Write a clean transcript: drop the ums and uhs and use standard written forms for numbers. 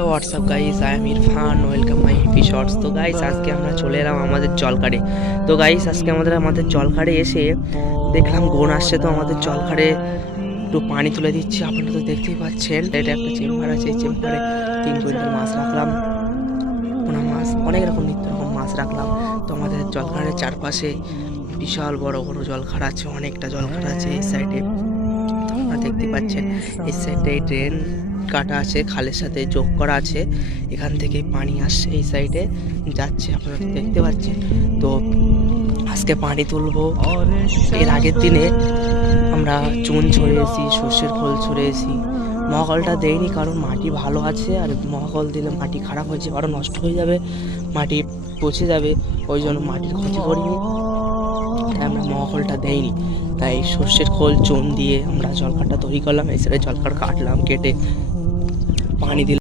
Hello WhatsApp guys, I am Irfan, welcome my hippie shorts. তো guys আজকে আমরা চলে এলাম আমাদের জলখাড়ে। তো গাইস আজকে আমাদের জলখাড়ে এসে দেখলাম গোন আসছে, তো আমাদের জলখাড়ে একটু পানি তুলে দিচ্ছি। আপনারা তো দেখতেই পাচ্ছেন, এটা একটা চেম্বার আছে, এই চেম্বারে 3 কুইন্টাল মাছ রাখলাম, পোনা মাছ, অনেক রকম নিত্য রকম মাছ রাখলাম। তো আমাদের জলখাড়ের চারপাশে বিশাল বড় বড় জলখাড় আছে, অনেকটা জলখাড় আছে এই সাইডে। তো আপনারা দেখতে পাচ্ছেন এই সাইডে ড্রেন কাটা আছে, খালের সাথে যোগ করা আছে, এখান থেকে পানি আসছে এই সাইডে যাচ্ছে, আপনারা তো দেখতে পাচ্ছেন। তো আজকে পানি তুলবো। এর আগের দিনে আমরা চুন ছড়িয়েছি, সর্ষের খোল ছড়িয়েছি। মহাকলটা দেয়নি কারণ মাটি ভালো আছে, আর মহাকল দিলে মাটি খারাপ হয়ে যাবে, আরও নষ্ট হয়ে যাবে, মাটি পচে যাবে, ওই জন্য মাটির ক্ষতি করিনি, তাই আমরা মহাকলটা দেইনি। তাই সর্ষের খোল চুন দিয়ে আমরা জলখাড়টা তৈরি করলাম। এই সাইডে জলখাড় কাটলাম, কেটে পানি দিলাম।